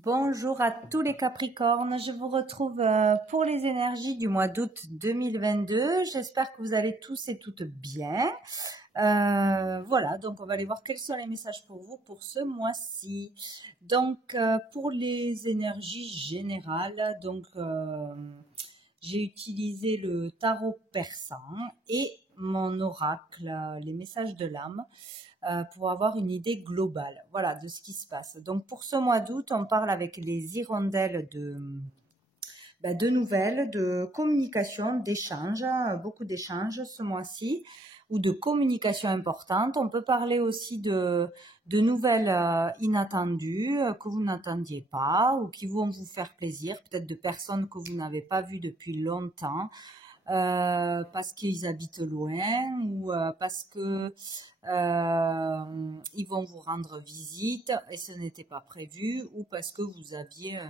Bonjour à tous les Capricornes, je vous retrouve pour les énergies du mois d'août 2022. J'espère que vous allez tous et toutes bien. Voilà, donc on va aller voir quels sont les messages pour vous pour ce mois-ci. Donc pour les énergies générales, j'ai utilisé le tarot persan et mon oracle, les messages de l'âme, pour avoir une idée globale, voilà, de ce qui se passe. Donc pour ce mois d'août, on parle avec les hirondelles de nouvelles, de communication, d'échanges, beaucoup d'échanges ce mois-ci, ou de communication importante. On peut parler aussi de nouvelles inattendues que vous n'attendiez pas ou qui vont vous faire plaisir, peut-être de personnes que vous n'avez pas vues depuis longtemps. Parce qu'ils habitent loin ou parce que ils vont vous rendre visite et ce n'était pas prévu, ou parce que vous aviez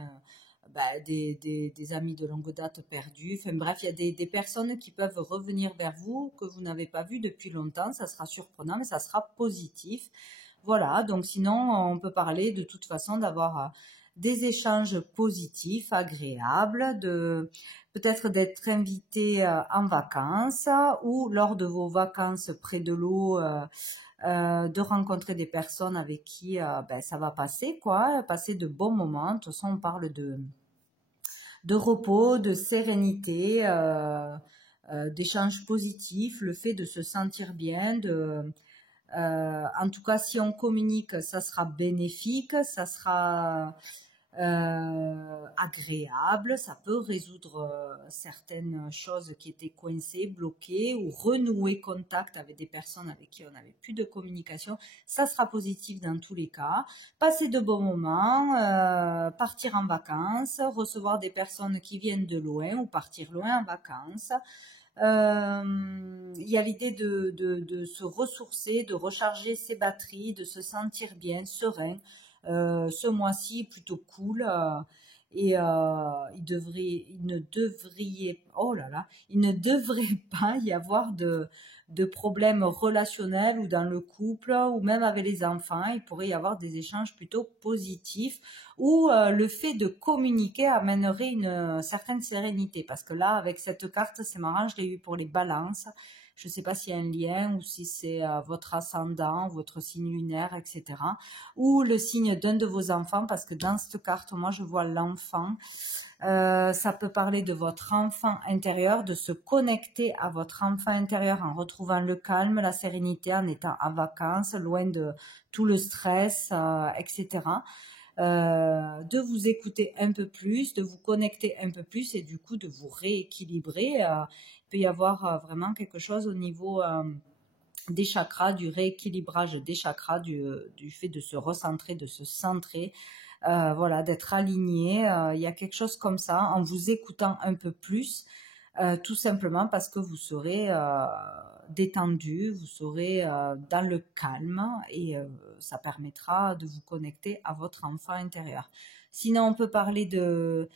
des amis de longue date perdus. Enfin bref, il y a des personnes qui peuvent revenir vers vous que vous n'avez pas vu depuis longtemps. Ça sera surprenant, mais ça sera positif. Voilà, donc sinon on peut parler de toute façon d'avoir des échanges positifs, agréables, de peut-être d'être invité en vacances ou lors de vos vacances près de l'eau, de rencontrer des personnes avec qui ça va passer, quoi, passer de bons moments. De toute façon, on parle de repos, de sérénité, d'échanges positifs, le fait de se sentir bien, en tout cas, si on communique, ça sera bénéfique, ça sera agréable, ça peut résoudre certaines choses qui étaient coincées, bloquées, ou renouer contact avec des personnes avec qui on n'avait plus de communication. Ça sera positif dans tous les cas. Passer de bons moments, partir en vacances, recevoir des personnes qui viennent de loin ou partir loin en vacances. Il y a l'idée de se ressourcer, de recharger ses batteries, de se sentir bien, serein. Ce mois-ci plutôt cool, et il ne devrait pas y avoir de problèmes relationnels ou dans le couple ou même avec les enfants. Il pourrait y avoir des échanges plutôt positifs où le fait de communiquer amènerait une certaine sérénité, parce que là avec cette carte, c'est marrant, je l'ai eu pour les balances. Je ne sais pas s'il y a un lien ou si c'est votre ascendant, votre signe lunaire, etc. Ou le signe d'un de vos enfants, parce que dans cette carte, moi, je vois l'enfant. Ça peut parler de votre enfant intérieur, de se connecter à votre enfant intérieur en retrouvant le calme, la sérénité, en étant en vacances, loin de tout le stress, etc. De vous écouter un peu plus, de vous connecter un peu plus et du coup de vous rééquilibrer. Il peut y avoir vraiment quelque chose au niveau des chakras, du rééquilibrage des chakras, du fait de se recentrer, de se centrer, voilà, d'être aligné. Il y a quelque chose comme ça en vous écoutant un peu plus. Tout simplement parce que vous serez détendu, vous serez dans le calme, et ça permettra de vous connecter à votre enfant intérieur. Sinon, on peut parler de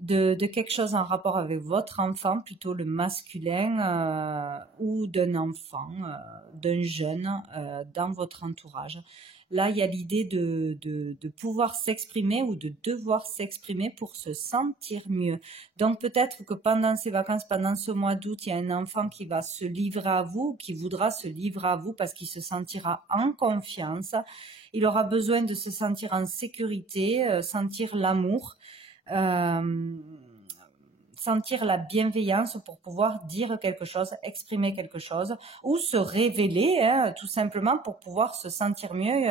quelque chose en rapport avec votre enfant, plutôt le masculin, ou d'un enfant, d'un jeune dans votre entourage. Là, il y a l'idée de pouvoir s'exprimer ou de devoir s'exprimer pour se sentir mieux. Donc peut-être que pendant ces vacances, pendant ce mois d'août, il y a un enfant qui va se livrer à vous, qui voudra se livrer à vous parce qu'il se sentira en confiance. Il aura besoin de se sentir en sécurité, sentir l'amour. Euh, sentir la bienveillance pour pouvoir dire quelque chose, exprimer quelque chose, ou se révéler, tout simplement pour pouvoir se sentir mieux,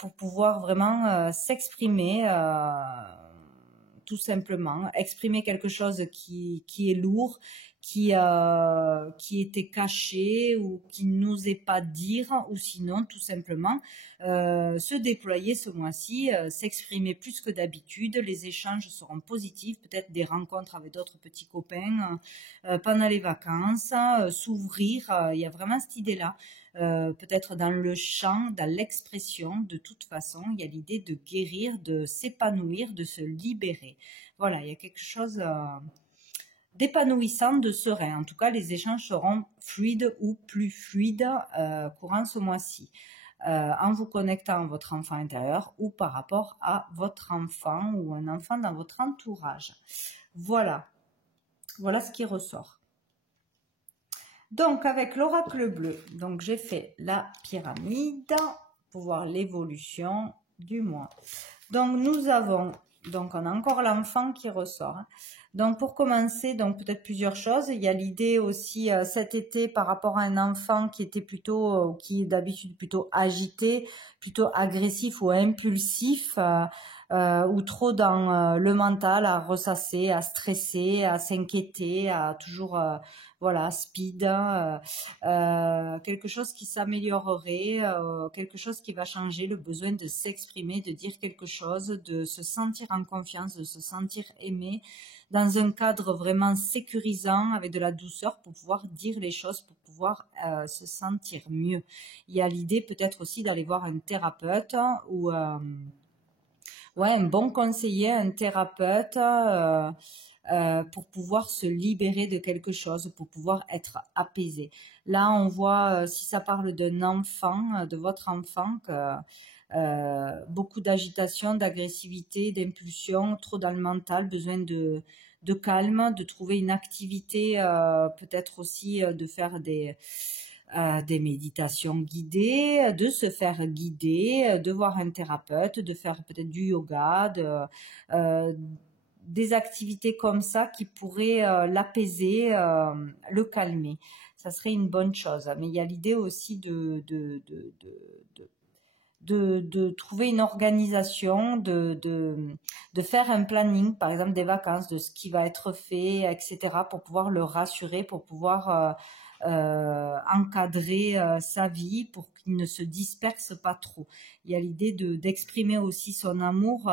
pour pouvoir vraiment s'exprimer, tout simplement, exprimer quelque chose qui est lourd, qui était caché ou qui n'osait pas dire, ou sinon tout simplement se déployer ce mois-ci, s'exprimer plus que d'habitude. Les échanges seront positifs, peut-être des rencontres avec d'autres petits copains pendant les vacances, s'ouvrir. Il y a vraiment cette idée-là. Peut-être dans le chant, dans l'expression. De toute façon, il y a l'idée de guérir, de s'épanouir, de se libérer. Voilà, il y a quelque chose d'épanouissant, de serein. En tout cas, les échanges seront fluides ou plus fluides courant ce mois-ci. en vous connectant à votre enfant intérieur ou par rapport à votre enfant ou un enfant dans votre entourage. Voilà, voilà ce qui ressort. Donc avec l'oracle bleu, donc j'ai fait la pyramide pour voir l'évolution du mois. Donc nous avons, donc on a encore l'enfant qui ressort. Donc pour commencer, donc peut-être plusieurs choses. Il y a l'idée aussi cet été par rapport à un enfant qui était plutôt, qui est d'habitude plutôt agité, plutôt agressif ou impulsif, ou trop dans le mental, à ressasser, à stresser, à s'inquiéter, à toujours voilà, speed, quelque chose qui s'améliorerait, quelque chose qui va changer, le besoin de s'exprimer, de dire quelque chose, de se sentir en confiance, de se sentir aimé, dans un cadre vraiment sécurisant, avec de la douceur pour pouvoir dire les choses, pour pouvoir se sentir mieux. Il y a l'idée peut-être aussi d'aller voir un thérapeute ou ouais, un bon conseiller, un thérapeute, pour pouvoir se libérer de quelque chose, pour pouvoir être apaisé. Là, on voit, si ça parle d'un enfant, de votre enfant, que beaucoup d'agitation, d'agressivité, d'impulsion, trop dans le mental, besoin de calme, de trouver une activité, peut-être aussi de faire des méditations guidées, de se faire guider, de voir un thérapeute, de faire peut-être du yoga, des activités comme ça qui pourraient l'apaiser, le calmer. Ça serait une bonne chose. Mais il y a l'idée aussi de trouver une organisation, de faire un planning, par exemple des vacances, de ce qui va être fait, etc., pour pouvoir le rassurer, pour pouvoir encadrer sa vie, pour qu'il ne se disperse pas trop. Il y a l'idée d'exprimer aussi son amour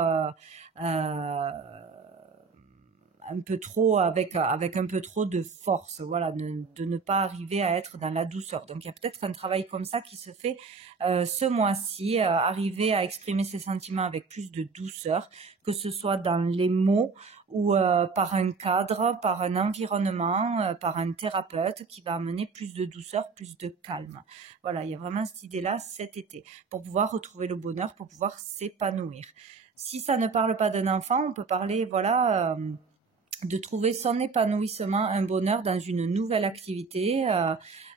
un peu trop avec un peu trop de force, voilà, de ne pas arriver à être dans la douceur. Donc il y a peut-être un travail comme ça qui se fait ce mois-ci, arriver à exprimer ses sentiments avec plus de douceur, que ce soit dans les mots ou par un cadre, par un environnement, par un thérapeute qui va amener plus de douceur, plus de calme. Voilà, il y a vraiment cette idée-là cet été, pour pouvoir retrouver le bonheur, pour pouvoir s'épanouir. Si ça ne parle pas d'un enfant, on peut parler, voilà, de trouver son épanouissement, un bonheur dans une nouvelle activité,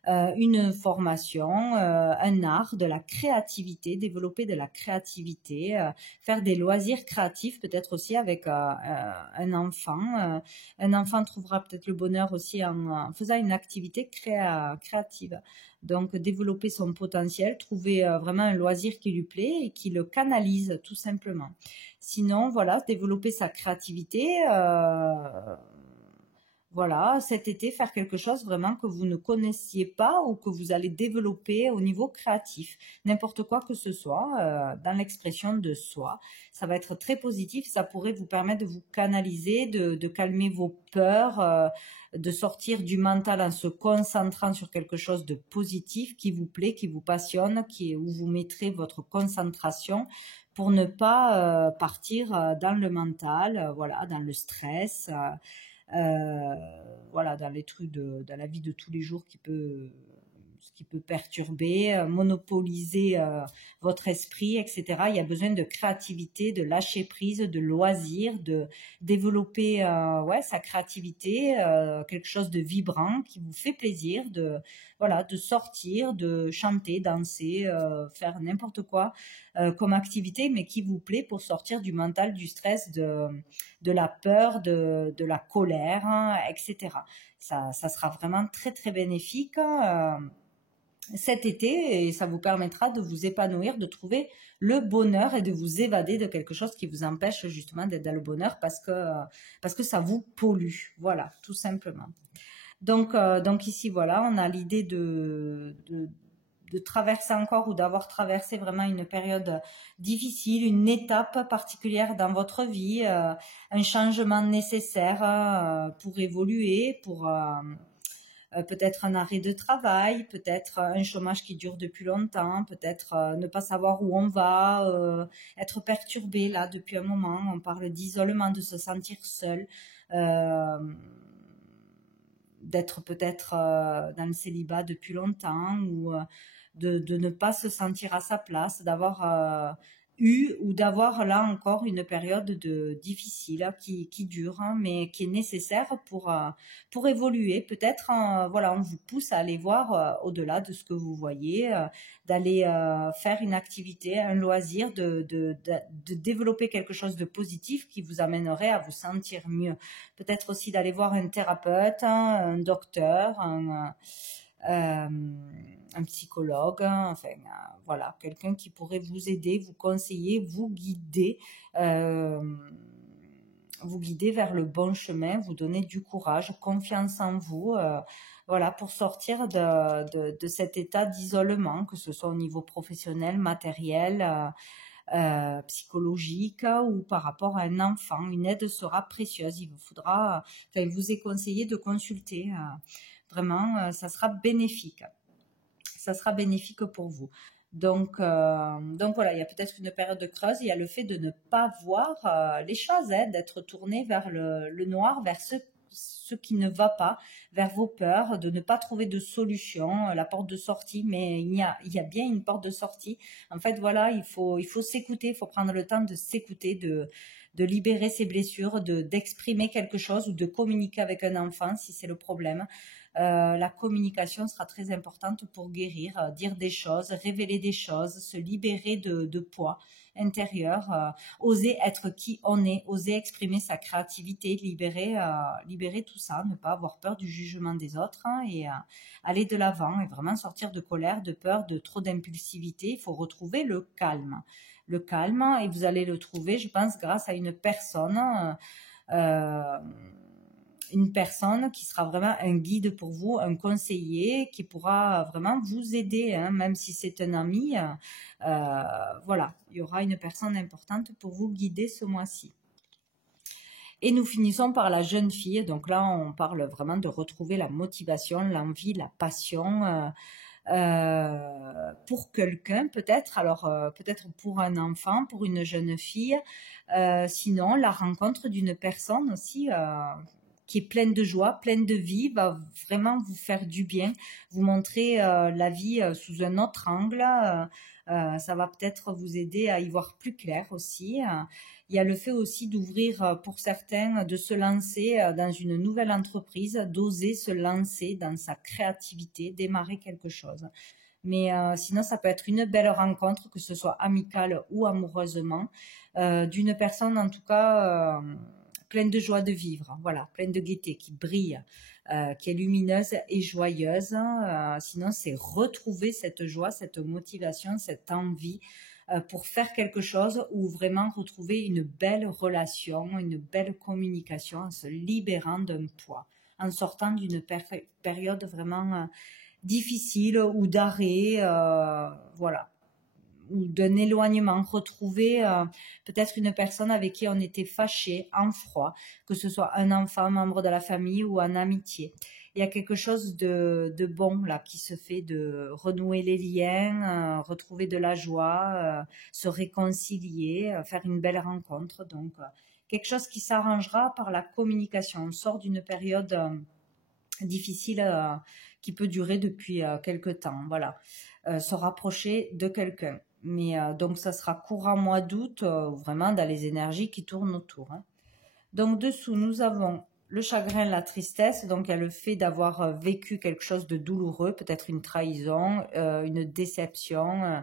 une formation, un art, de la créativité, développer de la créativité, faire des loisirs créatifs, peut-être aussi avec un enfant. Un enfant trouvera peut-être le bonheur aussi en faisant une activité créative. Donc développer son potentiel, trouver vraiment un loisir qui lui plaît et qui le canalise tout simplement. Sinon, voilà, développer sa créativité, voilà, cet été, faire quelque chose vraiment que vous ne connaissiez pas ou que vous allez développer au niveau créatif. N'importe quoi que ce soit, dans l'expression de soi. Ça va être très positif, ça pourrait vous permettre de vous canaliser, de calmer vos peurs, de sortir du mental en se concentrant sur quelque chose de positif qui vous plaît, qui vous passionne, où vous mettrez votre concentration pour ne pas partir dans le mental, voilà, dans le stress, voilà, dans les trucs dans la vie de tous les jours ce qui peut perturber, monopoliser votre esprit, etc. Il y a besoin de créativité, de lâcher prise, de loisir, de développer ouais, sa créativité, quelque chose de vibrant qui vous fait plaisir, voilà, de sortir, de chanter, danser, faire n'importe quoi comme activité, mais qui vous plaît pour sortir du mental, du stress, de la peur, de la colère, hein, etc. Ça sera vraiment très très bénéfique cet été et ça vous permettra de vous épanouir, de trouver le bonheur et de vous évader de quelque chose qui vous empêche justement d'être dans le bonheur parce que ça vous pollue. Voilà, tout simplement. Donc ici, voilà, on a l'idée de traverser encore ou d'avoir traversé vraiment une période difficile, une étape particulière dans votre vie, un changement nécessaire pour évoluer, pour peut-être un arrêt de travail, peut-être un chômage qui dure depuis longtemps, peut-être ne pas savoir où on va, être perturbé là depuis un moment. On parle d'isolement, de se sentir seul. D'être peut-être dans le célibat depuis longtemps ou de ne pas se sentir à sa place, d'avoir eu ou d'avoir là encore une période difficile qui dure, hein, mais qui est nécessaire pour évoluer. Peut-être, voilà, on vous pousse à aller voir au-delà de ce que vous voyez, d'aller faire une activité, un loisir, de développer quelque chose de positif qui vous amènerait à vous sentir mieux. Peut-être aussi d'aller voir un thérapeute, hein, un docteur, un psychologue, hein, enfin voilà, quelqu'un qui pourrait vous aider, vous conseiller, vous guider vers le bon chemin, vous donner du courage, confiance en vous, voilà, pour sortir de cet état d'isolement, que ce soit au niveau professionnel, matériel, psychologique ou par rapport à un enfant. Une aide sera précieuse. Il vous faudra, enfin, il vous est conseillé de consulter. Vraiment, ça sera bénéfique. Ça sera bénéfique pour vous. Donc voilà, il y a peut-être une période de creuse. Il y a le fait de ne pas voir les choses, hein, d'être tourné vers le noir, vers ce qui ne va pas, vers vos peurs, de ne pas trouver de solution, la porte de sortie, mais il y a bien une porte de sortie. En fait, voilà, il faut s'écouter, il faut prendre le temps de s'écouter, de libérer ses blessures, d'exprimer quelque chose ou de communiquer avec un enfant si c'est le problème. La communication sera très importante pour guérir, dire des choses, révéler des choses, se libérer de poids intérieur, oser être qui on est, oser exprimer sa créativité, libérer tout ça, ne pas avoir peur du jugement des autres, hein, et aller de l'avant et vraiment sortir de colère, de peur, de trop d'impulsivité. Il faut retrouver le calme. Le calme, et vous allez le trouver, je pense, grâce à une personne qui sera vraiment un guide pour vous, un conseiller qui pourra vraiment vous aider, hein, même si c'est un ami. Voilà, il y aura une personne importante pour vous guider ce mois-ci. Et nous finissons par la jeune fille. Donc là, on parle vraiment de retrouver la motivation, l'envie, la passion pour quelqu'un peut-être. Alors peut-être pour un enfant, pour une jeune fille. Sinon, la rencontre d'une personne aussi qui est pleine de joie, pleine de vie, va vraiment vous faire du bien, vous montrer la vie sous un autre angle. Ça va peut-être vous aider à y voir plus clair aussi. Il y a le fait aussi d'ouvrir pour certains, de se lancer dans une nouvelle entreprise, d'oser se lancer dans sa créativité, démarrer quelque chose. Mais sinon, ça peut être une belle rencontre, que ce soit amicale ou amoureusement, d'une personne en tout cas pleine de joie de vivre, voilà, pleine de gaieté, qui brille, qui est lumineuse et joyeuse. Sinon, c'est retrouver cette joie, cette motivation, cette envie pour faire quelque chose, ou vraiment retrouver une belle relation, une belle communication, en se libérant d'un poids, en sortant d'une période vraiment difficile ou d'arrêt, voilà, ou d'un éloignement, retrouver peut-être une personne avec qui on était fâché, en froid, que ce soit un enfant, membre de la famille ou en amitié. Il y a quelque chose de bon là qui se fait, de renouer les liens, retrouver de la joie, se réconcilier, faire une belle rencontre. Donc quelque chose qui s'arrangera par la communication. On sort d'une période difficile qui peut durer depuis quelque temps. Voilà, se rapprocher de quelqu'un. Mais donc ça sera courant mois d'août, vraiment dans les énergies qui tournent autour, hein. Donc dessous, nous avons le chagrin, la tristesse. Donc il y a le fait d'avoir vécu quelque chose de douloureux, peut-être une trahison, une déception,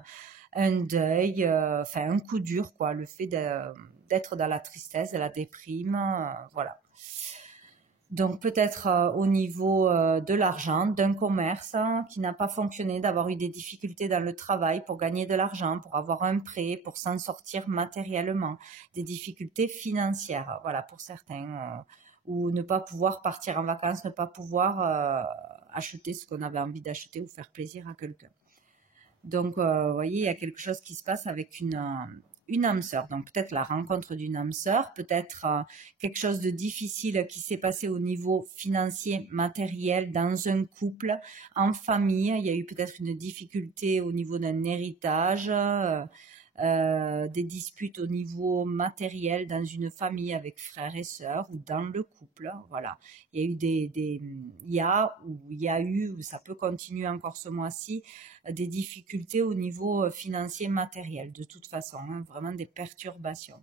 un deuil, enfin un coup dur, quoi. Le fait d'être dans la tristesse, de la déprime, voilà. Donc peut-être au niveau de l'argent, d'un commerce qui n'a pas fonctionné, d'avoir eu des difficultés dans le travail pour gagner de l'argent, pour avoir un prêt, pour s'en sortir matériellement, des difficultés financières, voilà, pour certains, ou ne pas pouvoir partir en vacances, ne pas pouvoir acheter ce qu'on avait envie d'acheter ou faire plaisir à quelqu'un. Donc vous voyez, il y a quelque chose qui se passe avec une âme sœur. Donc peut-être la rencontre d'une âme sœur, peut-être quelque chose de difficile qui s'est passé au niveau financier, matériel, dans un couple, en famille. Il y a eu peut-être une difficulté au niveau d'un héritage. des disputes au niveau matériel dans une famille avec frères et sœurs ou dans le couple. Voilà, il y a eu il y a eu, ou ça peut continuer encore ce mois-ci, des difficultés au niveau financier matériel. De toute façon, hein, vraiment des perturbations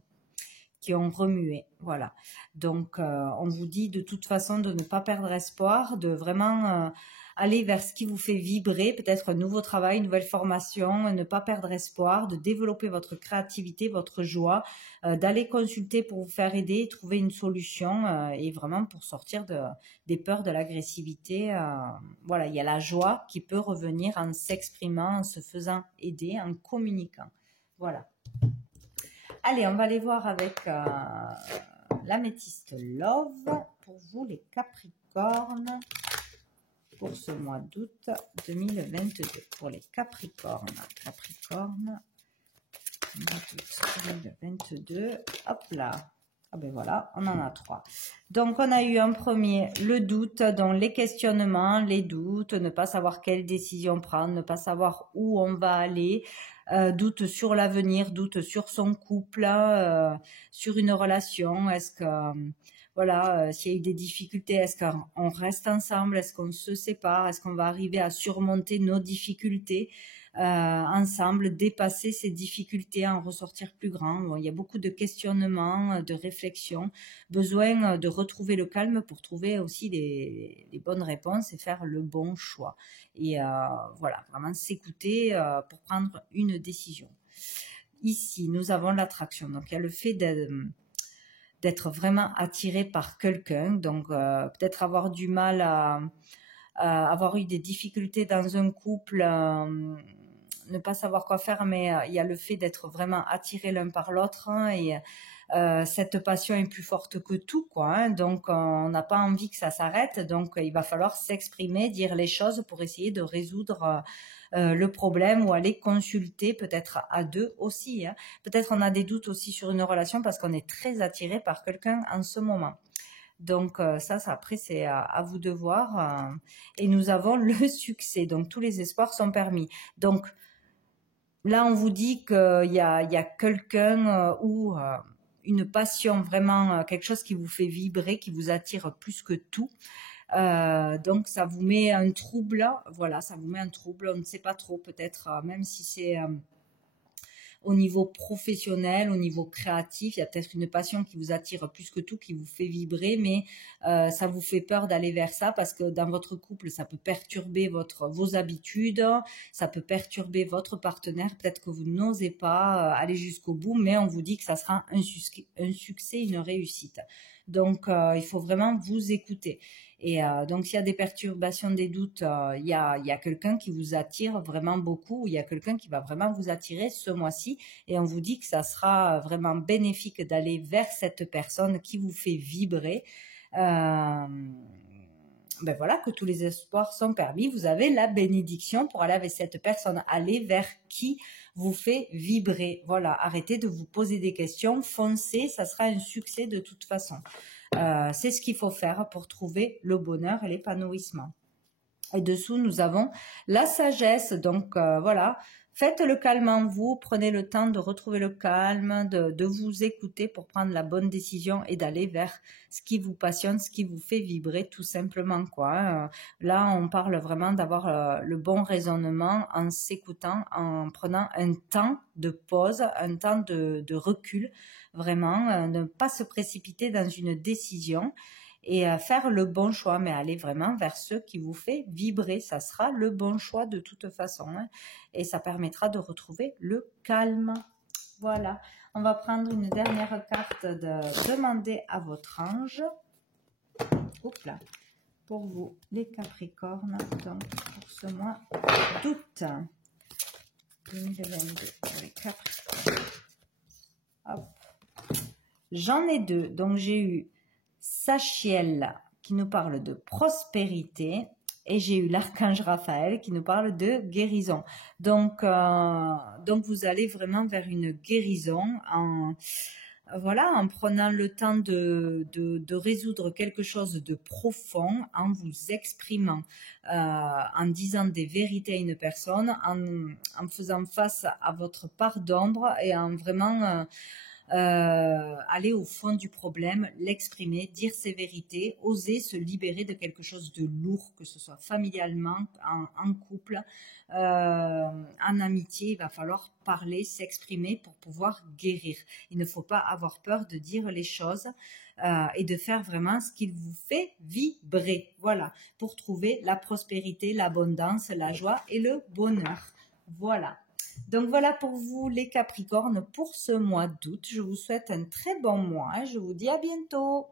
qui ont remué, voilà. Donc, on vous dit de toute façon de ne pas perdre espoir, de vraiment aller vers ce qui vous fait vibrer, peut-être un nouveau travail, une nouvelle formation, ne pas perdre espoir, de développer votre créativité, votre joie, d'aller consulter pour vous faire aider, trouver une solution et vraiment pour sortir des peurs de l'agressivité. Voilà, il y a la joie qui peut revenir en s'exprimant, en se faisant aider, en communiquant. Voilà. Allez, on va aller voir avec l'améthyste Love pour vous les Capricornes pour ce mois d'août 2022. Pour les Capricornes, Capricorne, mois d'août 2022, hop là. Ah ben voilà, on en a 3. Donc on a eu un premier, le doute, donc les questionnements, les doutes, ne pas savoir quelle décision prendre, ne pas savoir où on va aller, doute sur l'avenir, doute sur son couple, sur une relation, est-ce que, voilà, s'il y a eu des difficultés, est-ce qu'on reste ensemble, est-ce qu'on se sépare, est-ce qu'on va arriver à surmonter nos difficultés ensemble, dépasser ces difficultés, en ressortir plus grand. Bon, il y a beaucoup de questionnements, de réflexions, besoin de retrouver le calme pour trouver aussi les bonnes réponses et faire le bon choix. Et voilà, vraiment s'écouter pour prendre une décision. Ici, nous avons l'attraction. Donc, il y a le fait d'être vraiment attiré par quelqu'un. Donc, peut-être avoir du mal à avoir eu des difficultés dans un couple, ne pas savoir quoi faire, mais il y a le fait d'être vraiment attiré l'un par l'autre, hein, et cette passion est plus forte que tout, quoi, hein, donc on n'a pas envie que ça s'arrête, donc il va falloir s'exprimer, dire les choses pour essayer de résoudre le problème ou aller consulter peut-être à deux aussi, hein. Peut-être on a des doutes aussi sur une relation parce qu'on est très attiré par quelqu'un en ce moment. Donc ça après c'est à vous de voir. Et nous avons le succès, donc tous les espoirs sont permis. Donc là on vous dit qu'il y a quelqu'un ou une passion, vraiment quelque chose qui vous fait vibrer, qui vous attire plus que tout. Donc ça vous met un trouble, voilà, ça vous met un trouble, on ne sait pas trop, peut-être même si c'est au niveau professionnel, au niveau créatif, il y a peut-être une passion qui vous attire plus que tout, qui vous fait vibrer, mais ça vous fait peur d'aller vers ça parce que dans votre couple, ça peut perturber vos habitudes, ça peut perturber votre partenaire, peut-être que vous n'osez pas aller jusqu'au bout, mais on vous dit que ça sera un succès, une réussite. Donc, il faut vraiment vous écouter. Et donc, s'il y a des perturbations, des doutes, il y a quelqu'un qui vous attire vraiment beaucoup, il y a quelqu'un qui va vraiment vous attirer ce mois-ci. Et on vous dit que ça sera vraiment bénéfique d'aller vers cette personne qui vous fait vibrer. Ben voilà, que tous les espoirs sont permis. Vous avez la bénédiction pour aller avec cette personne, aller vers qui vous fait vibrer. Voilà, arrêtez de vous poser des questions, foncez, ça sera un succès de toute façon. C'est ce qu'il faut faire pour trouver le bonheur et l'épanouissement. Et dessous, nous avons la sagesse. Donc voilà, faites le calme en vous, prenez le temps de retrouver le calme, de vous écouter pour prendre la bonne décision et d'aller vers ce qui vous passionne, ce qui vous fait vibrer tout simplement, quoi. Là, on parle vraiment d'avoir le bon raisonnement en s'écoutant, en prenant un temps de pause, un temps de recul, vraiment, ne pas se précipiter dans une décision et faire le bon choix, mais aller vraiment vers ce qui vous fait vibrer. Ça sera le bon choix de toute façon, hein, et ça permettra de retrouver le calme. Voilà, on va prendre une dernière carte de demander à votre ange. Oups là, pour vous les Capricornes, donc pour ce mois d'août 2022 pour les Capricornes. Hop. J'en ai deux, donc j'ai eu Sachiel qui nous parle de prospérité et j'ai eu l'archange Raphaël qui nous parle de guérison. Donc vous allez vraiment vers une guérison voilà, en prenant le temps de résoudre quelque chose de profond, en vous exprimant, en disant des vérités à une personne, en faisant face à votre part d'ombre et en vraiment aller au fond du problème, l'exprimer, dire ses vérités, oser se libérer de quelque chose de lourd, que ce soit familialement, en couple, en amitié. Il va falloir parler, s'exprimer pour pouvoir guérir. Il ne faut pas avoir peur de dire les choses et de faire vraiment ce qui vous fait vibrer. Voilà, pour trouver la prospérité, l'abondance, la joie et le bonheur. Voilà. Donc voilà pour vous les Capricornes pour ce mois d'août. Je vous souhaite un très bon mois et je vous dis à bientôt.